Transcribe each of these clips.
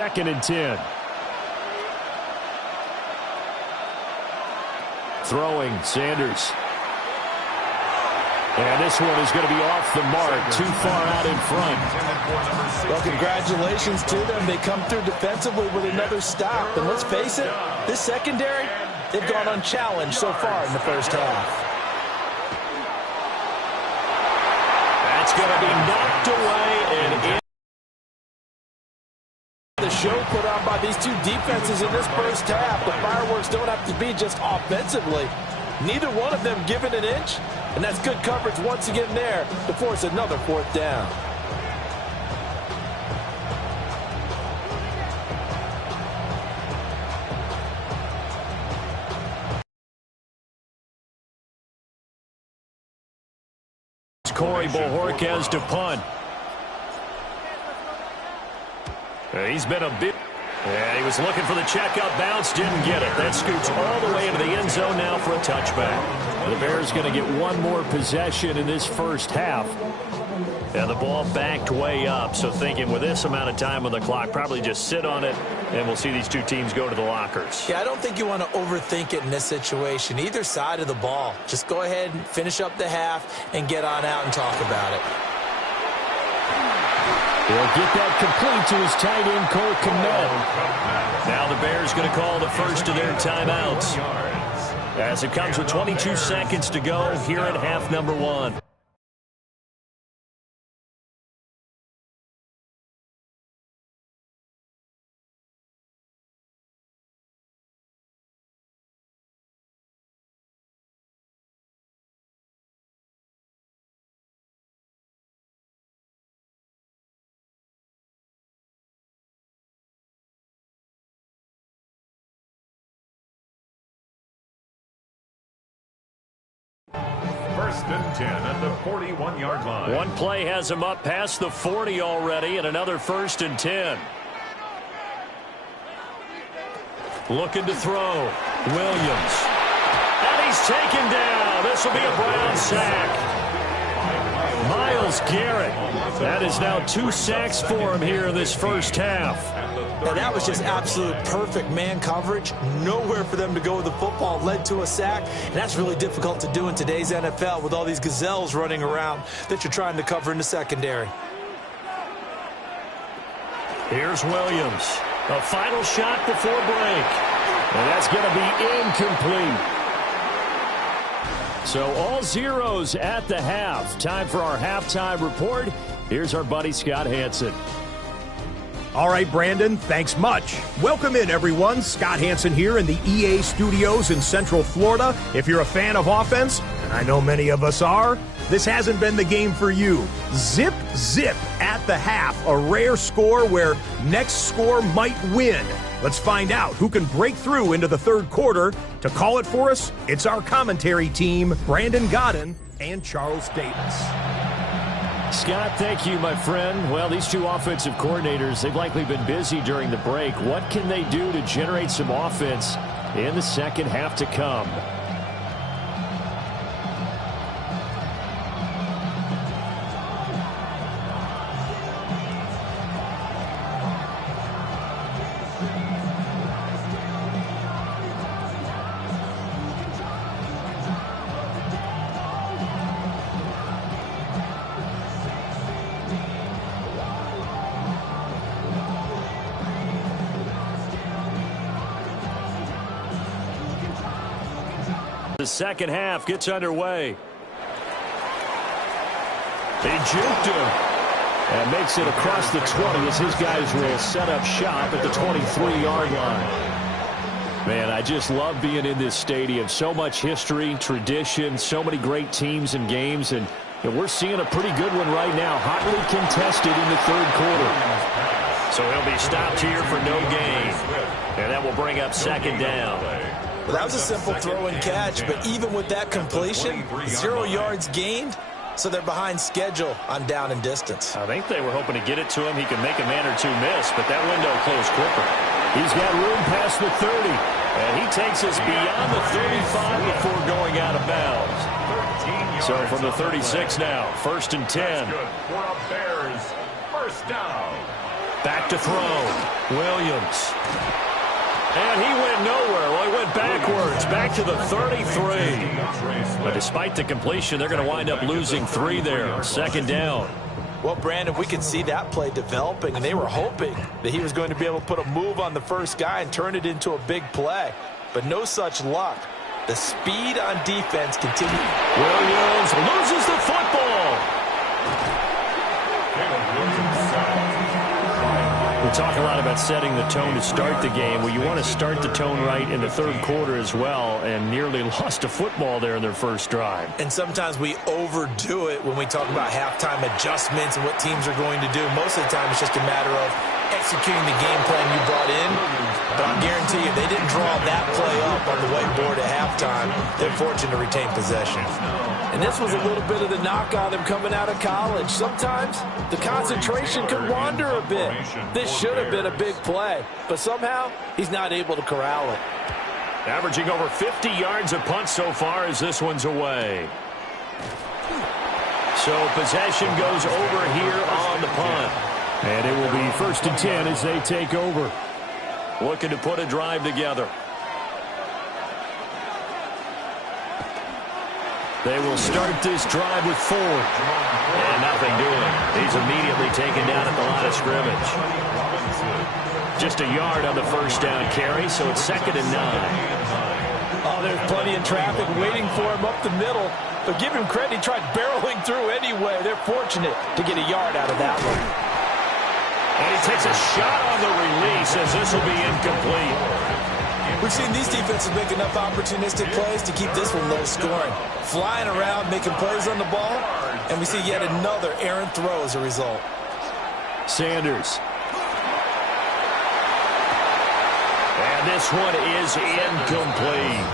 Second and 10. Throwing, Sanders. And this one is going to be off the mark, too far out in front. Well, congratulations to them. They come through defensively with another stop. And let's face it, this secondary, they've gone unchallenged so far in the first half. That's going to be knocked away and in. The show put on by these two defenses in this first half. The fireworks don't have to be just offensively. Neither one of them given an inch, and that's good coverage once again there to force another fourth down. Corey Bojorquez to punt. He's been a bit. Yeah, he was looking for the checkup bounce, didn't get it. That scoots all the way into the end zone now for a touchback. The Bears going to get one more possession in this first half. And the ball backed way up, so thinking with this amount of time on the clock, probably just sit on it, and we'll see these two teams go to the lockers. Yeah, I don't think you want to overthink it in this situation. Either side of the ball. Just go ahead and finish up the half and get on out and talk about it. He'll get that complete to his tight end, Cole Kmet. Now the Bears going to call the first of their timeouts as it comes with 22 seconds to go here in half number one. First and 10 at the 41-yard line. One play has him up past the 40 already, and another first and 10. Looking to throw. Williams. And he's taken down. This will be a Brown sack. Myles Garrett. That is now 2 sacks for him here in this first half. And that was just absolute perfect man coverage. Nowhere for them to go with the football. Led to a sack. And that's really difficult to do in today's NFL with all these gazelles running around that you're trying to cover in the secondary. Here's Williams. A final shot before break. And that's going to be incomplete. So all zeros at the half. Time for our halftime report. Here's our buddy Scott Hanson. All right, Brandon, thanks much. Welcome in, everyone. Scott Hanson here in the EA studios in Central Florida. If you're a fan of offense, and I know many of us are, this hasn't been the game for you. Zip, zip at the half. A rare score where next score might win. Let's find out who can break through into the third quarter. To call it for us, it's our commentary team, Brandon Godden and Charles Davis. Scott, thank you, my friend. Well, these two offensive coordinators, they've likely been busy during the break. What can they do to generate some offense in the second half to come? The second half gets underway. He juked him and makes it across the 20 as his guys will set up shop at the 23-yard line. Man, I just love being in this stadium. So much history, tradition, so many great teams and games, and we're seeing a pretty good one right now, hotly contested in the third quarter. So he'll be stopped here for no gain, and that will bring up second down. Well, that was a simple throw and catch, but even with that completion, 0 yards gained, so they're behind schedule on down and distance. I think they were hoping to get it to him. He could make a man or two miss, but that window closed quicker. He's got room past the 30, and he takes us beyond the 35 before going out of bounds. So from the 36 now, first and 10. For a Bears first down. Back to throw. Williams. And he went nowhere. Well, he went backwards. Back to the 33. But despite the completion, they're going to wind up losing 3 there. Second down. Well, Brandon, we could see that play developing, and they were hoping that he was going to be able to put a move on the first guy and turn it into a big play. But no such luck. The speed on defense continues. Williams loses the football. We talk a lot about setting the tone to start the game. Well, you want to start the tone right in the third quarter as well, and nearly lost a football there in their first drive. And sometimes we overdo it when we talk about halftime adjustments and what teams are going to do. Most of the time, it's just a matter of executing the game plan you brought in. But I'll guarantee you, they didn't draw that play up on the whiteboard at halftime. They're fortunate to retain possession. And this was a little bit of the knock on them coming out of college. Sometimes the concentration can wander a bit. This should have been a big play, but somehow he's not able to corral it. Averaging over 50 yards a punt so far as this one's away. So possession goes over here on the punt. And it will be 1st and 10 as they take over. Looking to put a drive together. They will start this drive with Ford. And nothing doing. He's immediately taken down at the line of scrimmage. Just a yard on the first down carry, so it's 2nd and 9. Oh, there's plenty of traffic waiting for him up the middle. But give him credit, he tried barreling through anyway. They're fortunate to get a yard out of that one. And he takes a shot on the release as this will be incomplete. We've seen these defenses make enough opportunistic plays to keep this one low scoring. Flying around, making plays on the ball, and we see yet another errant throw as a result. Sanders. And this one is incomplete.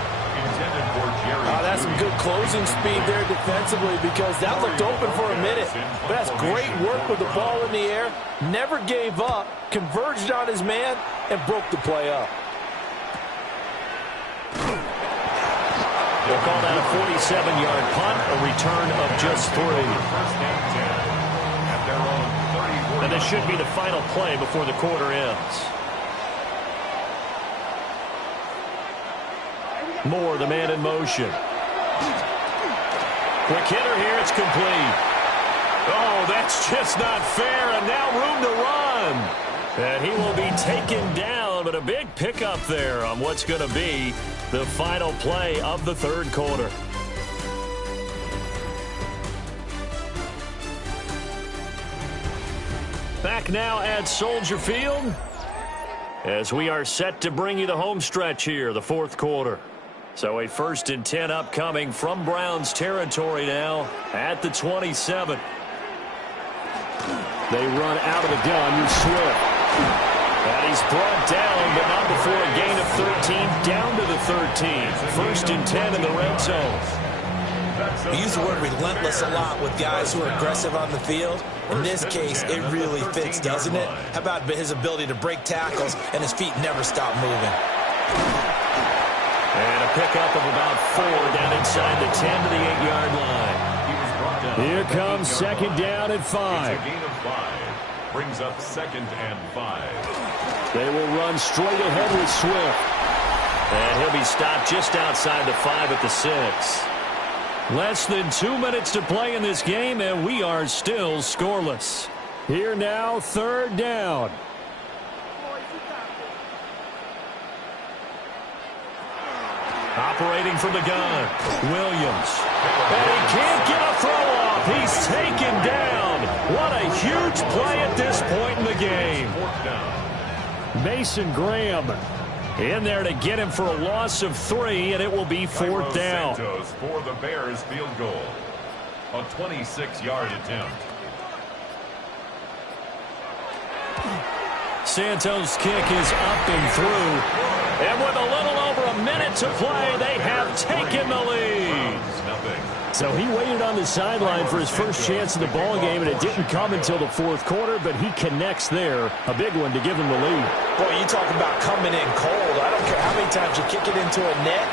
That's some good closing speed there defensively because that looked open for a minute. But that's great work with the ball in the air. Never gave up, converged on his man, and broke the play up. We'll call that a 47-yard punt, a return of just 3. And this should be the final play before the quarter ends. Moore, the man in motion. Quick hitter here, it's complete. Oh, that's just not fair, and now room to run. And he will be taken down, but a big pickup there on what's going to be the final play of the third quarter. Back now at Soldier Field as we are set to bring you the home stretch here, the fourth quarter. So a 1st and 10 upcoming from Browns territory now at the 27. They run out of the gun with Swift. And he's brought down, but not before a gain of 13, down to the 13. 1st and 10 in the red zone. We use the word relentless a lot with guys who are aggressive on the field. In this case, it really fits, doesn't it? How about his ability to break tackles and his feet never stop moving? And a pickup of about 4 down inside the 10 to the 8-yard line. Here comes 2nd down at 5. Brings up 2nd and 5. They will run straight ahead with Swift. And he'll be stopped just outside the 5 at the 6. Less than 2 minutes to play in this game, and we are still scoreless. Here now, 3rd down. Operating from the gun, Williams. And he can't get a throw off. He's taken down. What a huge play at this point in the game. Mason Graham in there to get him for a loss of 3, and it will be 4th down. Santos for the Bears field goal. A 26-yard attempt. Santos' kick is up and through. And with a little over a minute to play, they have taken the lead. So he waited on the sideline for his first chance in the ball game, and it didn't come until the 4th quarter, but he connects there. A big one to give him the lead. Boy, you talk about coming in cold. I don't care how many times you kick it into a net.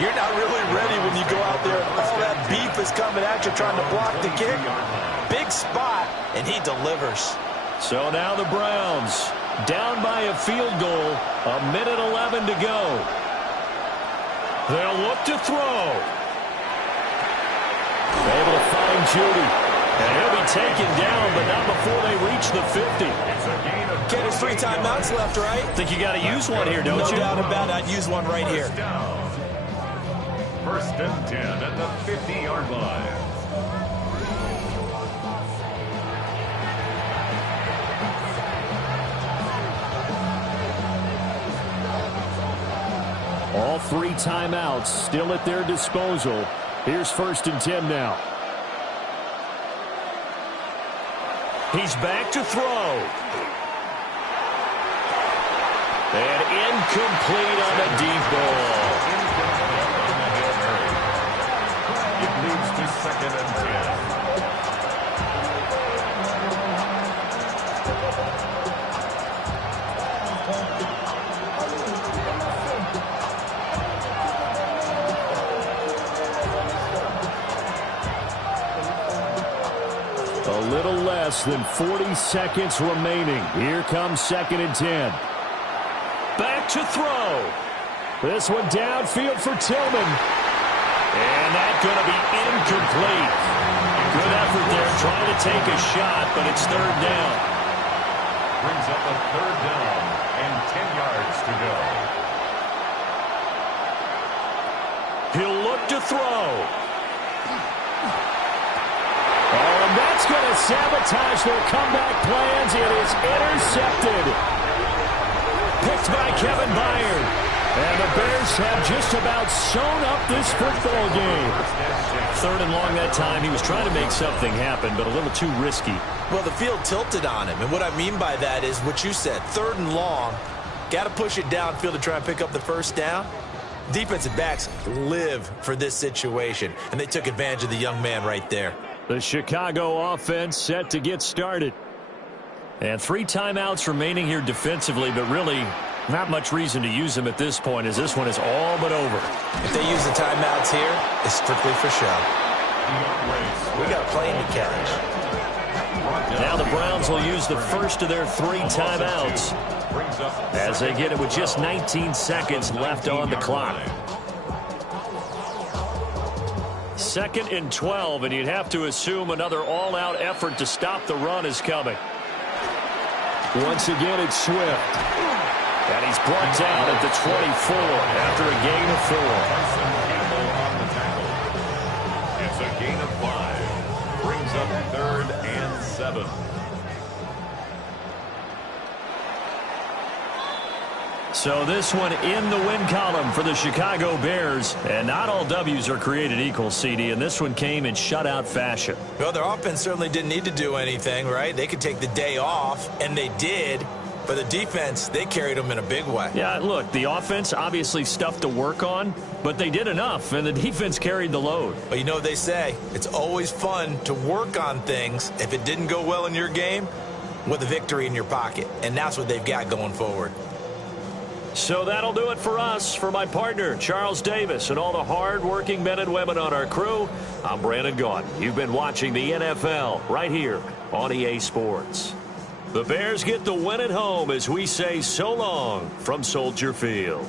You're not really ready when you go out there and all that beef is coming at you trying to block the kick. Big spot, and he delivers. So now the Browns down by a field goal, 1:11 to go. They'll look to throw. Able to find Judy. And he'll be taken down, but not before they reach the 50. Okay, there's 3 timeouts left, right? Think you got to use one here, don't you? No doubt about it. I'd use one right here. First and 10 at the 50-yard line. All 3 timeouts still at their disposal. Here's first and 10 now. He's back to throw. And incomplete on the deep ball. It leads to second and 10. A little less than 40 seconds remaining. Here comes second and 10. Back to throw. This one downfield for Tillman. And that's going to be incomplete. Good effort there trying to take a shot, but it's third down. Brings up a third down and 10 yards to go. He'll look to throw. Oh, and that's going to sabotage their comeback plans. It is intercepted. Picked by Kevin Byard. And the Bears have just about sewn up this football game. Third and long that time. He was trying to make something happen, but a little too risky. Well, the field tilted on him. And what I mean by that is what you said. Third and long. Got to push it downfield to try and pick up the first down. Defensive backs live for this situation. And they took advantage of the young man right there. The Chicago offense set to get started. And 3 timeouts remaining here defensively, but really not much reason to use them at this point, as this one is all but over. If they use the timeouts here, it's strictly for show. We got a plane to catch. Now the Browns will use the first of their 3 timeouts as they get it with just 19 seconds left on the clock. Second and 12, and you'd have to assume another all-out effort to stop the run is coming. Once again, it's Swift. And he's brought down at the 24 after a gain of 4. It's a gain of 5. Brings up third and 7. So this one in the win column for the Chicago Bears. And not all W's are created equal, CD, and this one came in shutout fashion. Well, their offense certainly didn't need to do anything, right? They could take the day off, and they did. But the defense, they carried them in a big way. Yeah, look, the offense, obviously stuff to work on, but they did enough, and the defense carried the load. But you know what they say, it's always fun to work on things if it didn't go well in your game with a victory in your pocket. And that's what they've got going forward. So that'll do it for us. For my partner, Charles Davis, and all the hard-working men and women on our crew, I'm Brandon Gaudin. You've been watching the NFL right here on EA Sports. The Bears get the win at home as we say so long from Soldier Field.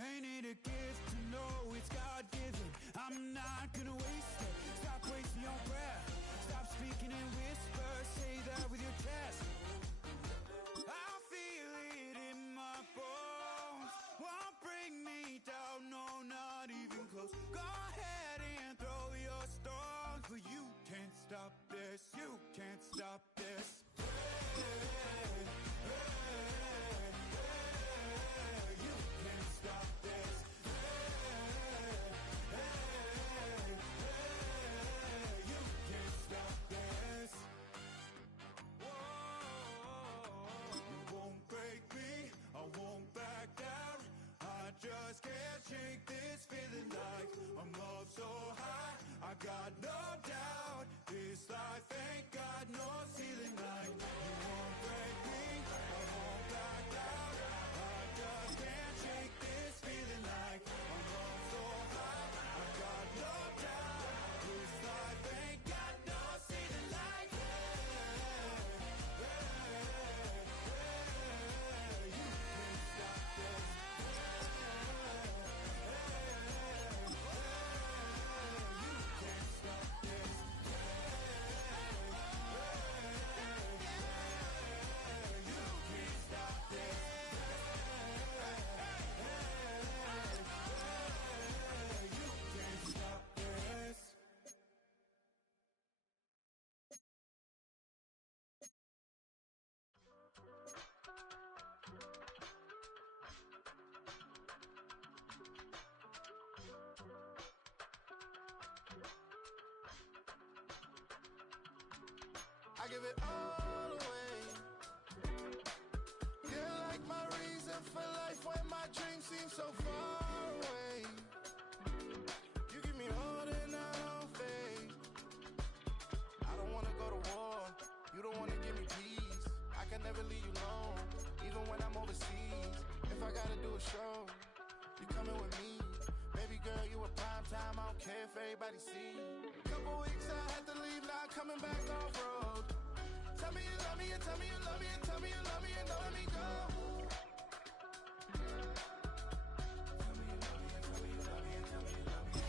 Ain't it a gift to know it's God-given? I'm not gonna waste it. Stop wasting your breath. Stop speaking in whispers. Say that with your chest. I feel it in my bones. Won't bring me down, no, not even close. Go ahead and throw your stones, but you can't stop this. You can't stop this. Just can't shake this feeling like I'm up so high. I got no doubt this life ain't got no ceiling like you won't break me. I won't back down. I just can't shake this feeling like I'm up so high. I got no doubt this life ain't got no ceiling like you can't stop this. I give it all away. You're like my reason for life when my dreams seem so far away. You give me hope and I don't fade. I don't wanna go to war. You don't wanna give me peace. I can never leave you alone, even when I'm overseas. If I gotta do a show, you coming with me. Baby girl, you a prime time. I don't care if everybody see. Couple weeks I had to leave, now I'm coming back off road. Tell me you love me and tell me you love me and tell me you love me and don't let me go. Tell me you love me and tell me you love me and tell me you love me.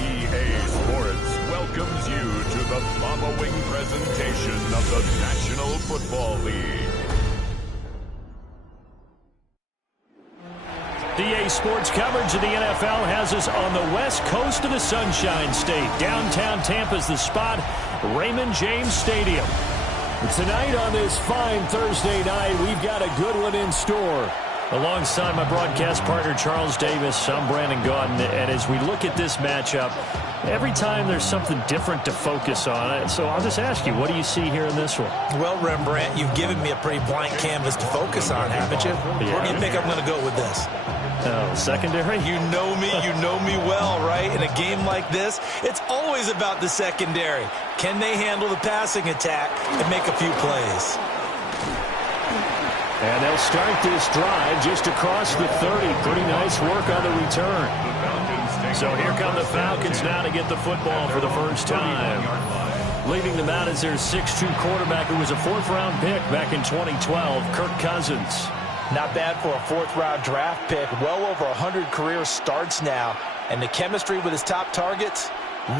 EA Sports welcomes you to the following presentation of the National Football League. EA Sports coverage of the NFL has us on the west coast of the Sunshine State. Downtown Tampa's the spot, Raymond James Stadium. Tonight on this fine Thursday night, we've got a good one in store. Alongside my broadcast partner, Charles Davis, I'm Brandon Gaudin. And as we look at this matchup, every time there's something different to focus on. So I'll just ask you, what do you see here in this one? Well, Rembrandt, you've given me a pretty blank canvas to focus on, haven't you? Yeah. Where do you think I'm going to go with this? Oh, secondary? You know me well, right? In a game like this, it's always about the secondary. Can they handle the passing attack and make a few plays? And they'll start this drive just across the 30. Pretty nice work on the return. So here come the Falcons now to get the football for the first time. Leading them out is their 6'2 quarterback who was a fourth-round pick back in 2012, Kirk Cousins. Not bad for a fourth-round draft pick. Well over 100 career starts now. And the chemistry with his top targets,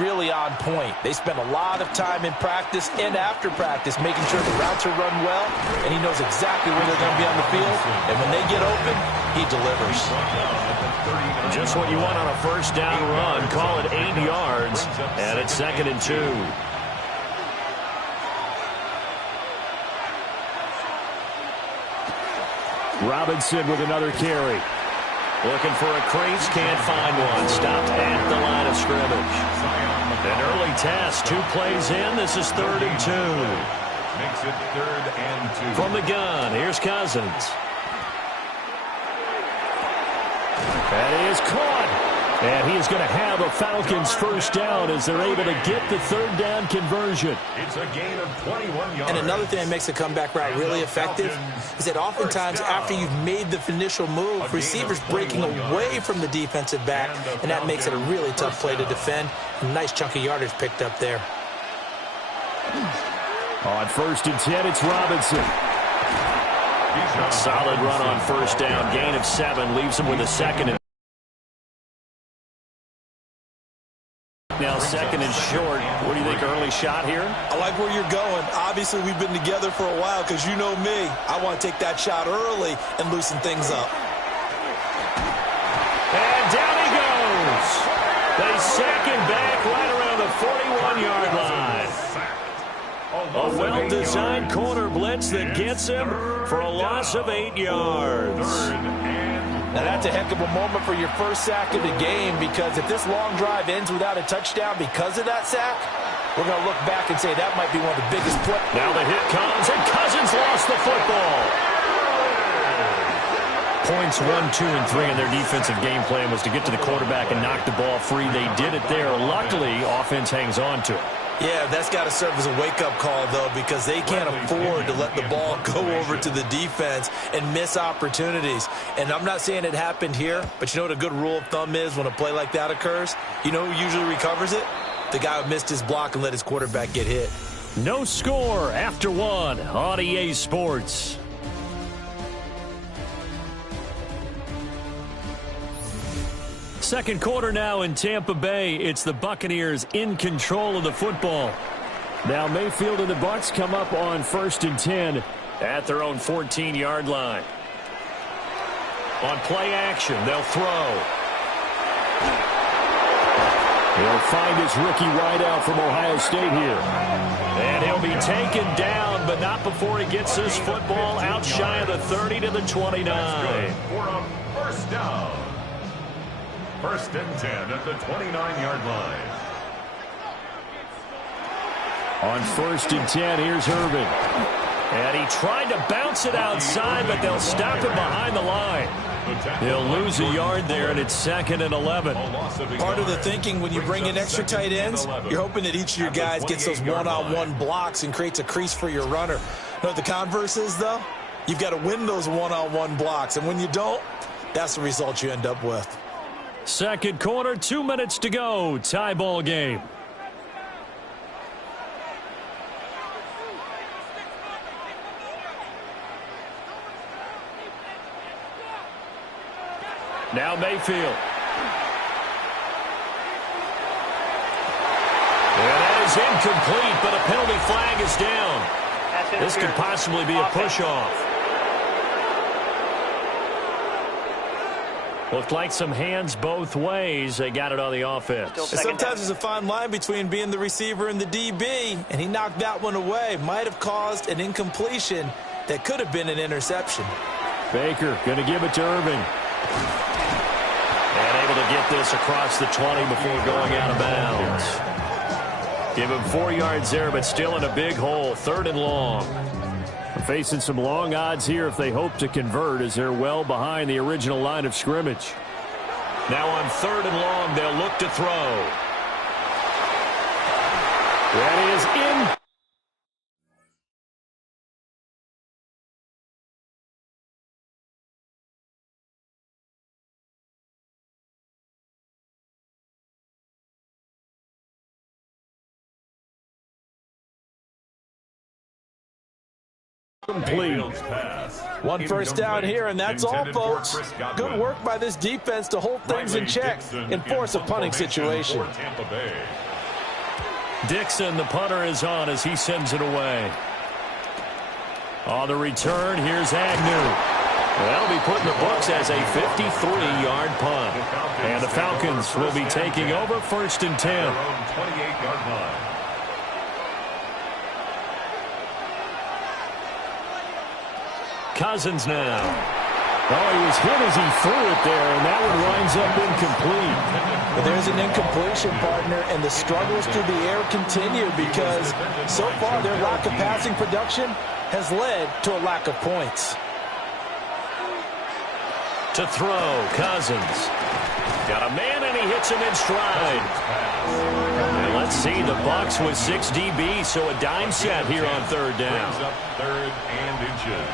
really on point. They spend a lot of time in practice and after practice making sure the routes are run well, and he knows exactly where they're going to be on the field. And when they get open, he delivers. Just what you want on a first down run. Call it 8 yards, and it's 2nd and 2. Robinson with another carry. Looking for a crease, can't find one. Stopped at the line of scrimmage. An early test, 2 plays in. This is 3rd and 2. Makes it 3rd and 2. From the gun, here's Cousins. That is caught. And he is going to have a Falcons first down as they're able to get the third down conversion. It's a gain of 21 yards. And another thing that makes the comeback route really effective is that oftentimes after you've made the initial move, receivers breaking away from the defensive back, and that makes it a really tough play to defend. A nice chunk of yardage picked up there. On 1st and 10, it's Robinson. Solid run on first down. Gain of 7 leaves him with a second and now 2nd and short. What do you think, early shot here? I like where you're going. Obviously, we've been together for a while because you know me. I want to take that shot early and loosen things up. And down he goes. They sack him back right around the 41-yard line. A well-designed corner blitz that gets him for a loss of 8 yards. Now, that's a heck of a moment for your first sack of the game, because if this long drive ends without a touchdown because of that sack, we're going to look back and say that might be one of the biggest plays. Now the hit comes, and Cousins lost the football. Points 1, 2, and 3 in their defensive game plan was to get to the quarterback and knock the ball free. They did it there. Luckily, offense hangs on to it. Yeah, that's got to serve as a wake-up call, though, because they can't afford to let the ball go over to the defense and miss opportunities. And I'm not saying it happened here, but you know what a good rule of thumb is when a play like that occurs? You know who usually recovers it? The guy who missed his block and let his quarterback get hit. No score after 1 on EA Sports. Second quarter now in Tampa Bay. It's the Buccaneers in control of the football. Now Mayfield and the Bucs come up on 1st and 10 at their own 14-yard line. On play action, they'll throw. He'll find his rookie wideout from Ohio State here. And he'll be taken down, but not before he gets this football out shy of the 30 to the 29. For a first down. 1st and 10 at the 29-yard line. On 1st and 10, here's Irvin. And he tried to bounce it outside, but they'll stop him behind the line. He'll lose a yard there, and it's 2nd and 11. Part of the thinking when you bring in extra tight ends, you're hoping that each of your guys gets those one-on-one blocks and creates a crease for your runner. You know what the converse is, though? You've got to win those one-on-one blocks, and when you don't, that's the result you end up with. Second quarter, 2 minutes to go. Tie ball game. Now Mayfield. And that is incomplete, but a penalty flag is down. This could possibly be a push-off. Looked like some hands both ways. They got it on the offense. And sometimes there's a fine line between being the receiver and the DB, and he knocked that one away. Might have caused an incompletion that could have been an interception. Baker going to give it to Irving. And able to get this across the 20 before going out of bounds. Give him 4 yards there, but still in a big hole. 3rd and long. Facing some long odds here if they hope to convert, as they're well behind the original line of scrimmage. Now on 3rd and long, they'll look to throw. That is in. Complete. 1 first down here, and that's all, folks. Good work by this defense to hold things in check and force a punting situation. Dixon, the punter, is on as he sends it away. On the return, here's Agnew. That'll be put in the books as a 53-yard punt. And the Falcons will be taking over 1st and 10. 28-yard line. Cousins now. Oh, he was hit as he threw it there, and that one winds up incomplete. But there's an incompletion, partner, and the struggles through the air continue because so far their lack of passing production has led to a lack of points. To throw, Cousins. Got a man, and he hits him in stride. And let's see, the Bucs with 6 DB, so a dime set here on third down. Brings up third and inches.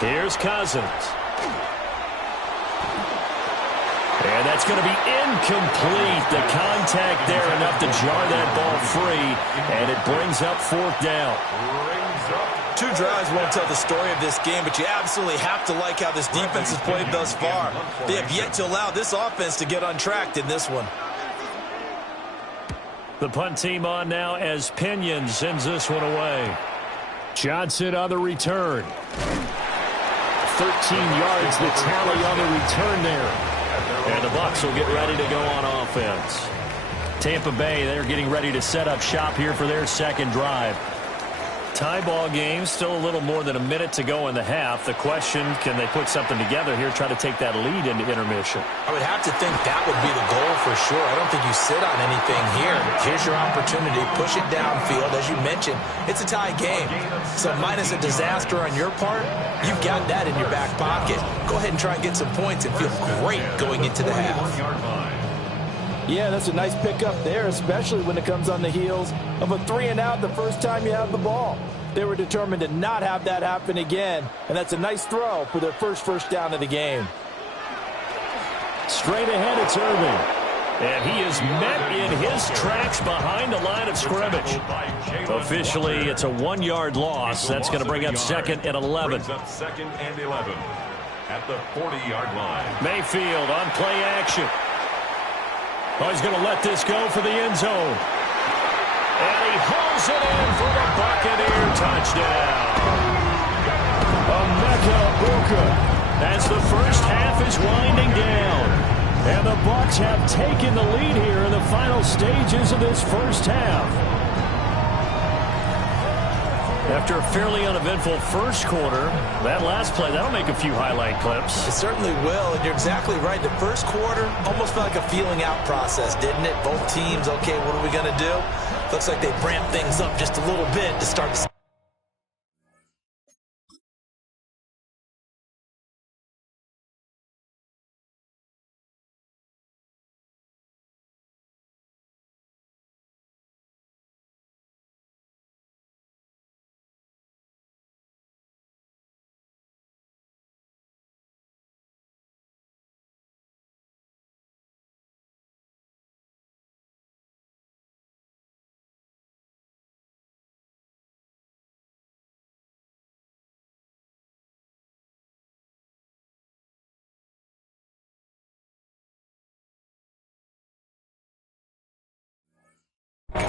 Here's Cousins. And that's going to be incomplete. The contact there enough to jar that ball free, and it brings up fourth down. Two drives won't tell the story of this game, but you absolutely have to like how this defense has played thus far. They have yet to allow this offense to get untracked in this one. The punt team on now as Pinion sends this one away. Johnson on the return. 13 yards, the tally on the return there. And the Bucs will get ready to go on offense. Tampa Bay, they're getting ready to set up shop here for their second drive. Tie ball game, still a little more than a minute to go in the half. The question, can they put something together here, try to take that lead into intermission? I would have to think that would be the goal for sure. I don't think you sit on anything here. Here's your opportunity. Push it downfield. As you mentioned, it's a tie game. So minus a disaster on your part, you've got that in your back pocket. Go ahead and try and get some points and feel great going into the half. Yeah, that's a nice pickup there, especially when it comes on the heels of a 3-and-out the first time you have the ball. They were determined to not have that happen again, and that's a nice throw for their first down of the game. Straight ahead, it's Irving. And he is met in his tracks behind the line of scrimmage. Officially, it's a 1-yard loss. That's going to bring up second and 11. Brings up second and 11 at the 40-yard line. Mayfield on play action. Oh, he's going to let this go for the end zone. And he hauls it in for the Buccaneer touchdown. Emeka Egbuka as the first half is winding down. And the Bucs have taken the lead here in the final stages of this first half. After a fairly uneventful first quarter, that last play, that'll make a few highlight clips. It certainly will, and you're exactly right. The first quarter almost felt like a feeling out process, didn't it? Both teams, okay, what are we going to do? Looks like they ramped things up just a little bit to start the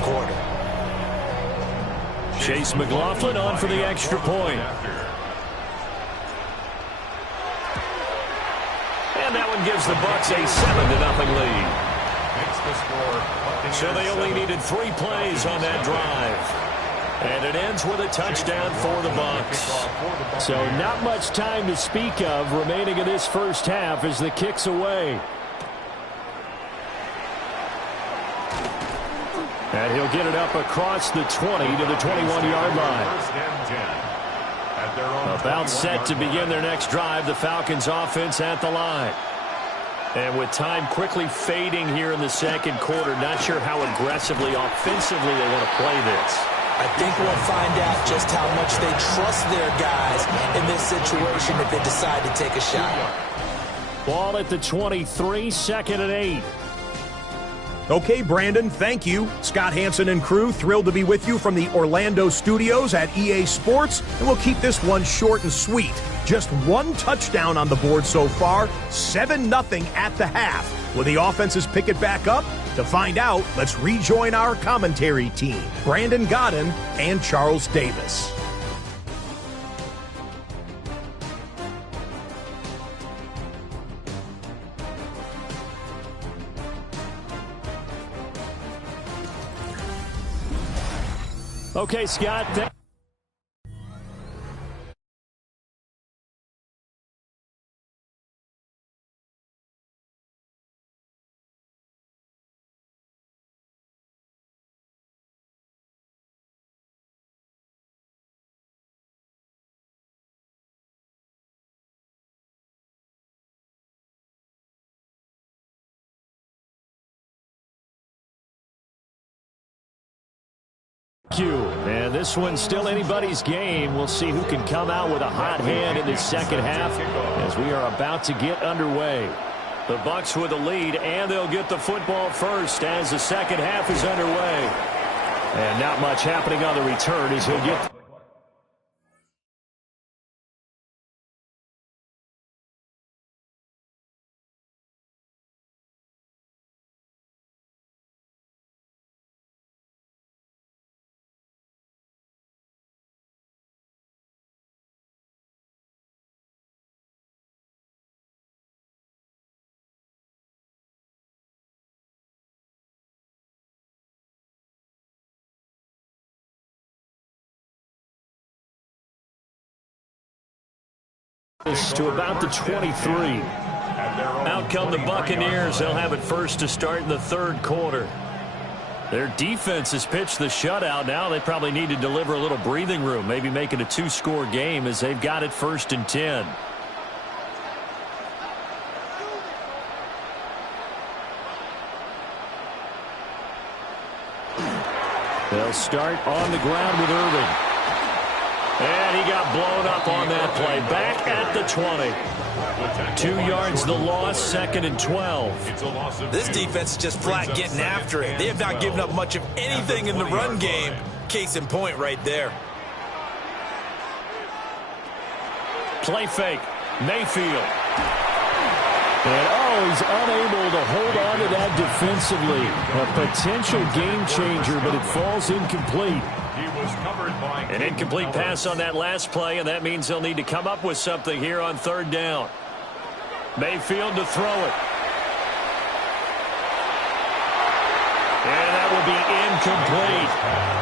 quarter. Chase McLaughlin on for the extra point. And that one gives the Bucs a 7-0 lead. So they only needed 3 plays on that drive. And it ends with a touchdown for the Bucs. So not much time to speak of remaining in this first half as the kick's away. And he'll get it up across the 20 to the 21-yard line. About set to begin their next drive, the Falcons offense at the line. And with time quickly fading here in the second quarter, not sure how aggressively, offensively they want to play this. I think we'll find out just how much they trust their guys in this situation if they decide to take a shot. Ball at the 23, second and 8. Okay, Brandon, thank you. Scott Hansen and crew, thrilled to be with you from the Orlando studios at EA Sports. And we'll keep this one short and sweet. Just 1 touchdown on the board so far, 7-0 at the half. Will the offenses pick it back up? To find out, let's rejoin our commentary team, Brandon Godden and Charles Davis. Okay, Scott. And this one's still anybody's game. We'll see who can come out with a hot hand in this second half as we are about to get underway. The Bucs with the lead, and they'll get the football first as the second half is underway. And not much happening on the return as he'll get... to about the 23. Out come the Buccaneers. They'll have it first to start in the third quarter. Their defense has pitched the shutout. Now they probably need to deliver a little breathing room, maybe make it a two-score game as they've got it first and 10. They'll start on the ground with Irving. And he got blown up on that play. Back at the 20. 2 yards the loss, second and 12. This defense is just flat getting after it. They have not given up much of anything in the run game. Case in point right there. Play fake. Mayfield. And, he's unable to hold on to that defensively. A potential game changer, but it falls incomplete. An incomplete pass on that last play, and that means they'll need to come up with something here on third down. Mayfield to throw it. And that will be incomplete.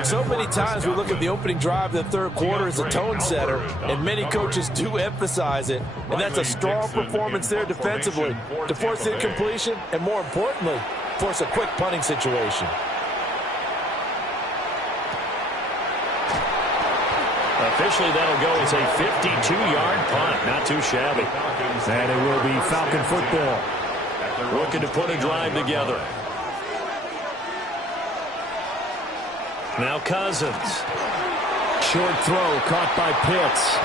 So many times we look at the opening drive of the third quarter as a tone setter, and many coaches do emphasize it. And that's a strong performance there defensively to force the incompletion and, more importantly, force a quick punting situation. Officially, that'll go as a 52-yard punt. Not too shabby. And it will be Falcon football. Looking to put a drive together. Now Cousins. Short throw caught by Pitts.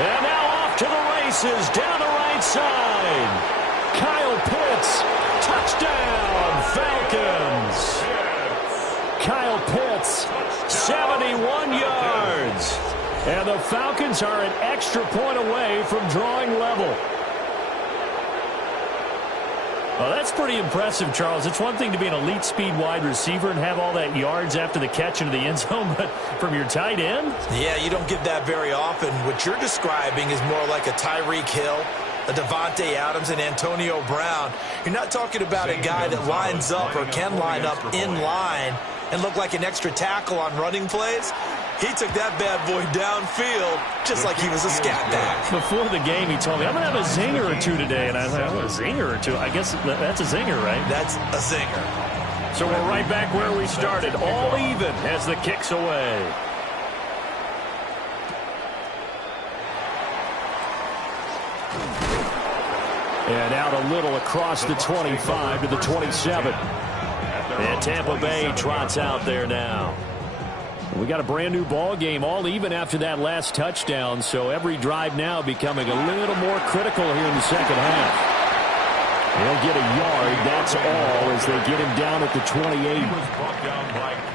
And now off to the races down the right side. Kyle Pitts. Touchdown, Falcons. Kyle Pitts, 71 yards. And the Falcons are an extra point away from drawing level. Well, that's pretty impressive, Charles. It's one thing to be an elite speed wide receiver and have all that yards after the catch into the end zone, but from your tight end? Yeah, you don't get that very often. What you're describing is more like a Tyreek Hill, a Devontae Adams, and Antonio Brown. You're not talking about a guy that lines up or can line up in line and look like an extra tackle on running plays. He took that bad boy downfield just like he was a scat back. Before the game, he told me, I'm going to have a zinger or two today. And I thought, a zinger or two? I guess that's a zinger, right? That's a zinger. So we're right back where we started, all even as the kick's away. And out a little across the 25 to the 27. And Tampa Bay trots out there now. We got a brand-new ball game, all even after that last touchdown, so every drive now becoming a little more critical here in the second half. He'll get a yard, that's all, as they get him down at the 28.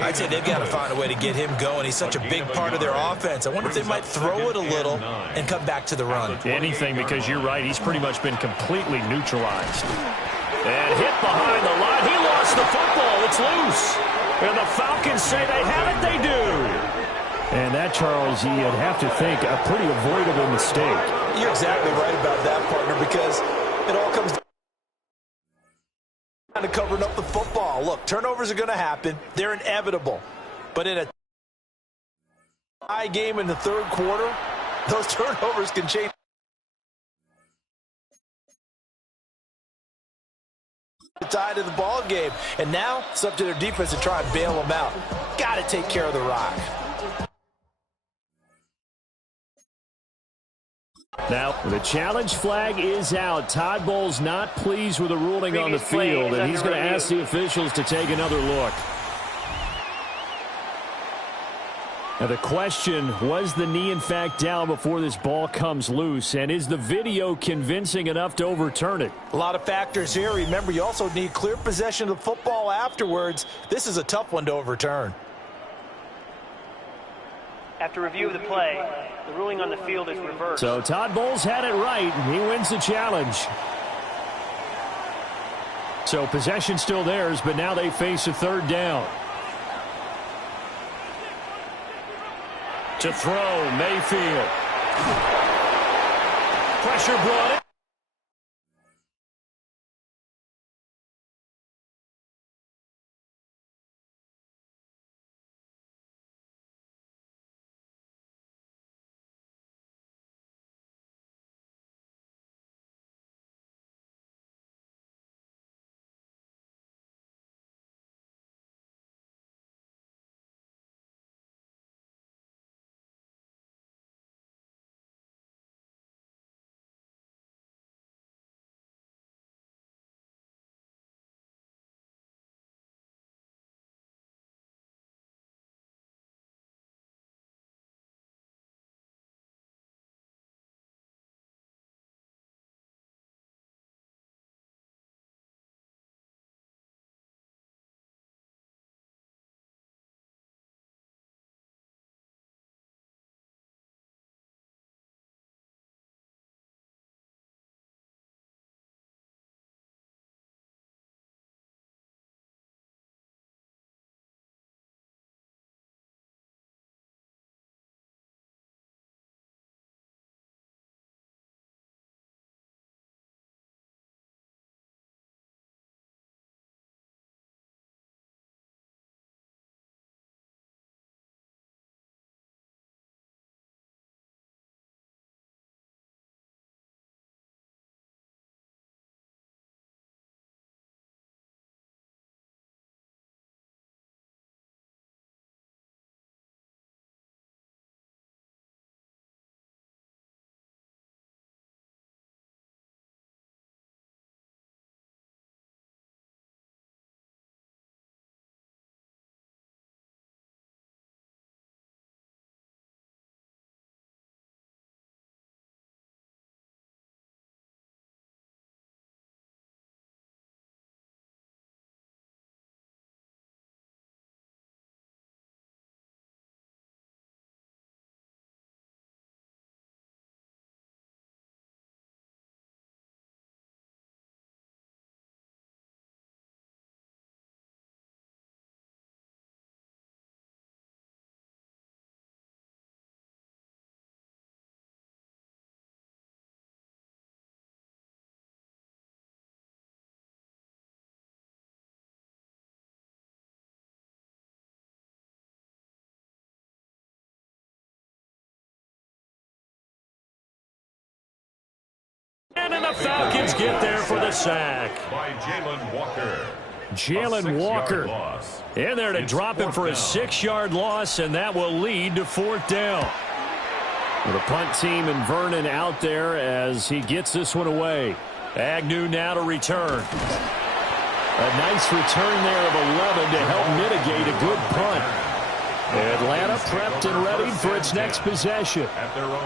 I'd say they've got to find a way to get him going. He's such a big part of their offense. I wonder if they might throw it a little and come back to the run. Anything, because you're right, he's pretty much been completely neutralized. And hit behind the line. He lost the football. It's loose. And the Falcons say they have it. They do. And that, Charles, you'd have to think a pretty avoidable mistake. You're exactly right about that, partner, because it all comes down to covering up the football. Look, turnovers are going to happen. They're inevitable. But in a tie game in the third quarter, those turnovers can change the tide of the ball game. And now it's up to their defense to try and bail them out. Got to take care of the rock. Now, the challenge flag is out. Todd Bowles not pleased with the ruling on the field, and he's going to ask the officials to take another look. Now, the question, was the knee in fact down before this ball comes loose, and is the video convincing enough to overturn it? A lot of factors here. Remember, you also need clear possession of the football afterwards. This is a tough one to overturn. After review of the play, the ruling on the field is reversed. So Todd Bowles had it right, and he wins the challenge. So possession still theirs, but now they face a third down. To throw, Mayfield. Pressure brought in. the Falcons get there for the sack. By Jalen Walker. Jalen Walker in there to drop him for a 6-yard loss, and that will lead to 4th down. Well, the punt team and Vernon out there as he gets this one away. Agnew now to return. A nice return there of 11 to help mitigate a good punt. Atlanta prepped and ready for its next possession.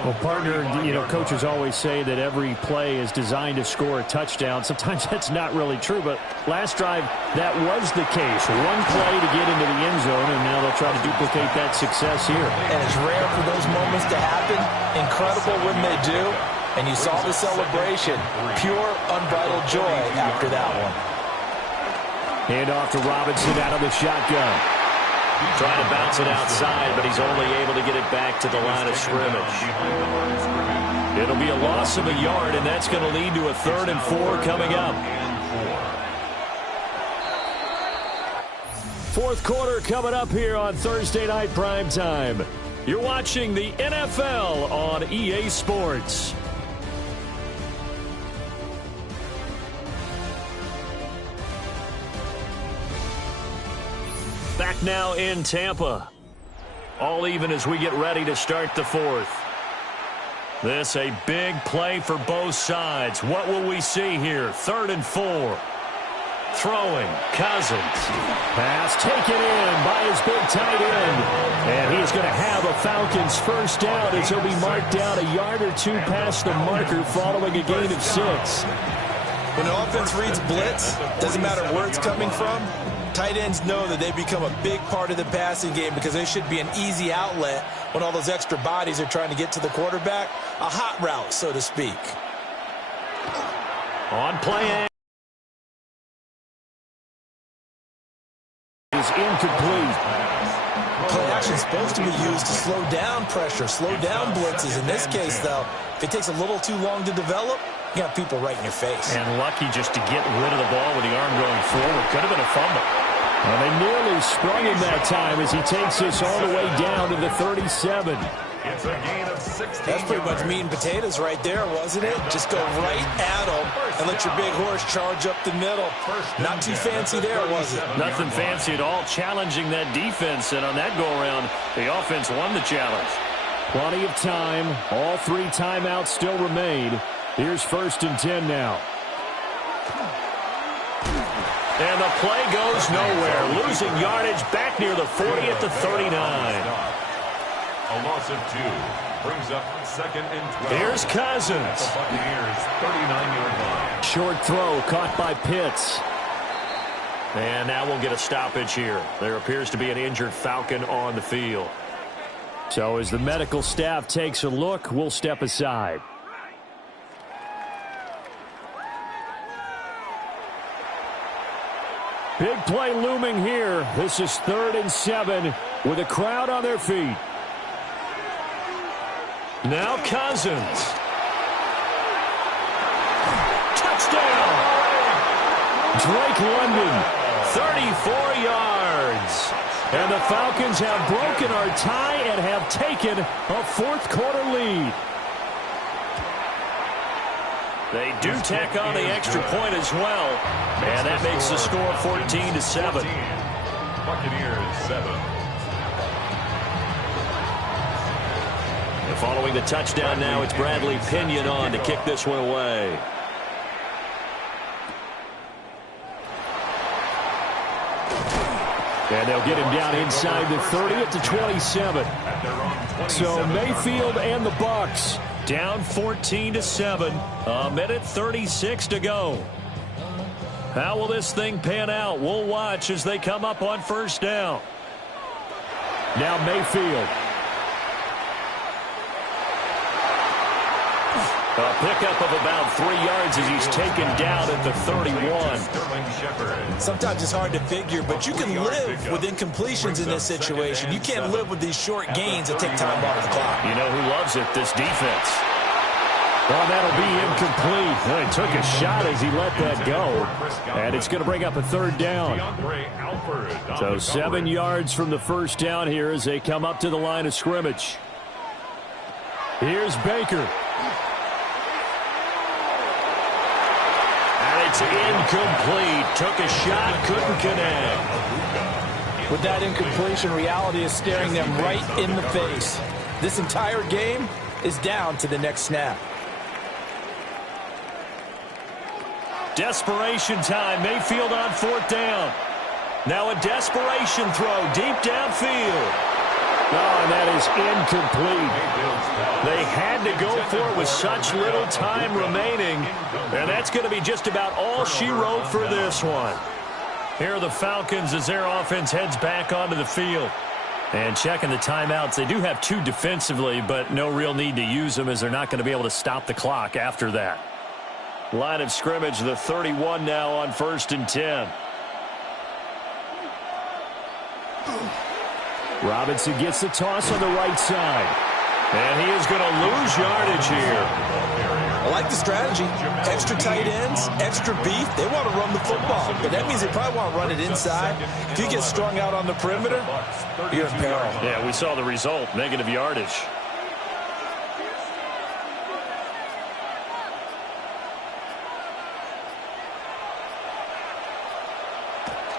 Well, partner, coaches always say that every play is designed to score a touchdown. Sometimes that's not really true, but last drive, that was the case. One play to get into the end zone, and now they'll try to duplicate that success here. And it's rare for those moments to happen. Incredible when they do. And you saw the celebration. Pure, unbridled joy after that one. Hand off to Robinson out of the shotgun. Trying to bounce it outside, but he's only able to get it back to the line of scrimmage. It'll be a loss of a yard, and that's going to lead to a 3rd and 4 coming up. 4th quarter coming up here on Thursday Night Primetime. You're watching the NFL on EA Sports. Back now in Tampa. All even as we get ready to start the 4th. This a big play for both sides. What will we see here? 3rd and 4. Throwing. Cousins. Pass taken in by his big tight end. And he is going to have a Falcons first down as he'll be marked down a yard or 2 past the marker following a gain of 6. When the offense reads blitz, doesn't matter where it's coming from, tight ends know that they become a big part of the passing game because they should be an easy outlet when all those extra bodies are trying to get to the quarterback. A hot route, so to speak. On play is incomplete. Play action is supposed to be used to slow down pressure, slow down blitzes. In this case, though, if it takes a little too long to develop, you got people right in your face. And lucky just to get rid of the ball with the arm going forward. Could have been a fumble. Well, they nearly sprung him that time as he takes this all the way down to the 37. It's a gain of 16. That's pretty much meat and potatoes right there, wasn't it? Just go right at him and let your big horse charge up the middle. Not too fancy there, was it? Nothing fancy at all, challenging that defense. And on that go-around, the offense won the challenge. Plenty of time. All 3 timeouts still remain. Here's 1st and 10 now. And the play goes nowhere. Losing yardage back near the 40 at the 39. A loss of 2 brings up 2nd and 12. Here's Cousins. The Buccaneers 39-yard line. Short throw caught by Pitts. And now we'll get a stoppage here. There appears to be an injured Falcon on the field. So as the medical staff takes a look, we'll step aside. Big play looming here. This is 3rd and 7 with a crowd on their feet. Now Cousins. Touchdown! Drake London, 34 yards. And the Falcons have broken our tie and have taken a 4th quarter lead. They do tack on the extra point as well. And that makes the score 14-7. Buccaneers 7. And following the touchdown now, it's Bradley Pinion on to kick this one away. And they'll get him down inside the 30 at the 27. So Mayfield and the Bucs down 14-7. A minute 36 to go. How will this thing pan out? We'll watch as they come up on 1st down. Now Mayfield. A pickup of about 3 yards as he's taken down at the 31. Sometimes it's hard to figure, but you can live with incompletions in this situation. You can't live with these short gains that take time off the clock. You know who loves it? This defense. Well, that'll be incomplete. Well, he took a shot as he let that go. And it's going to bring up a 3rd down. So 7 yards from the 1st down here as they come up to the line of scrimmage. Here's Baker. it's incomplete. Took a shot, couldn't connect. With that incompletion, reality is staring them right in the face. This entire game is down to the next snap. Desperation time. Mayfield on 4th down. Now a desperation throw deep downfield. Oh, and that is incomplete. They had to go for it with such little time remaining. And that's going to be just about all she wrote for this one. Here are the Falcons as their offense heads back onto the field. And checking the timeouts, they do have 2 defensively, but no real need to use them as they're not going to be able to stop the clock after that. Line of scrimmage, the 31 now on 1st and 10. Robinson gets the toss on the right side. And he is going to lose yardage here. I like the strategy. Extra tight ends, extra beef. They want to run the football, but that means they probably want to run it inside. If you get strung out on the perimeter, you're in peril. Yeah, we saw the result, negative yardage.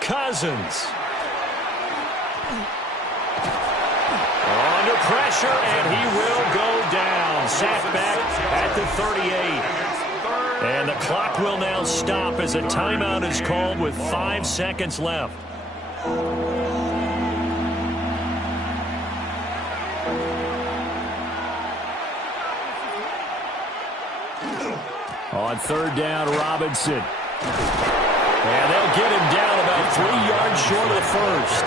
Cousins. Under pressure, and he will go down. Sacked back at the 38. And the clock will now stop as a timeout is called with 5 seconds left. On 3rd down, Robinson. And they'll get him down about 3 yards short of the first.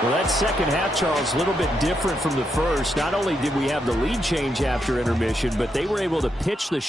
Well, that second half, Charles, a little bit different from the first. Not only did we have the lead change after intermission, but they were able to pitch the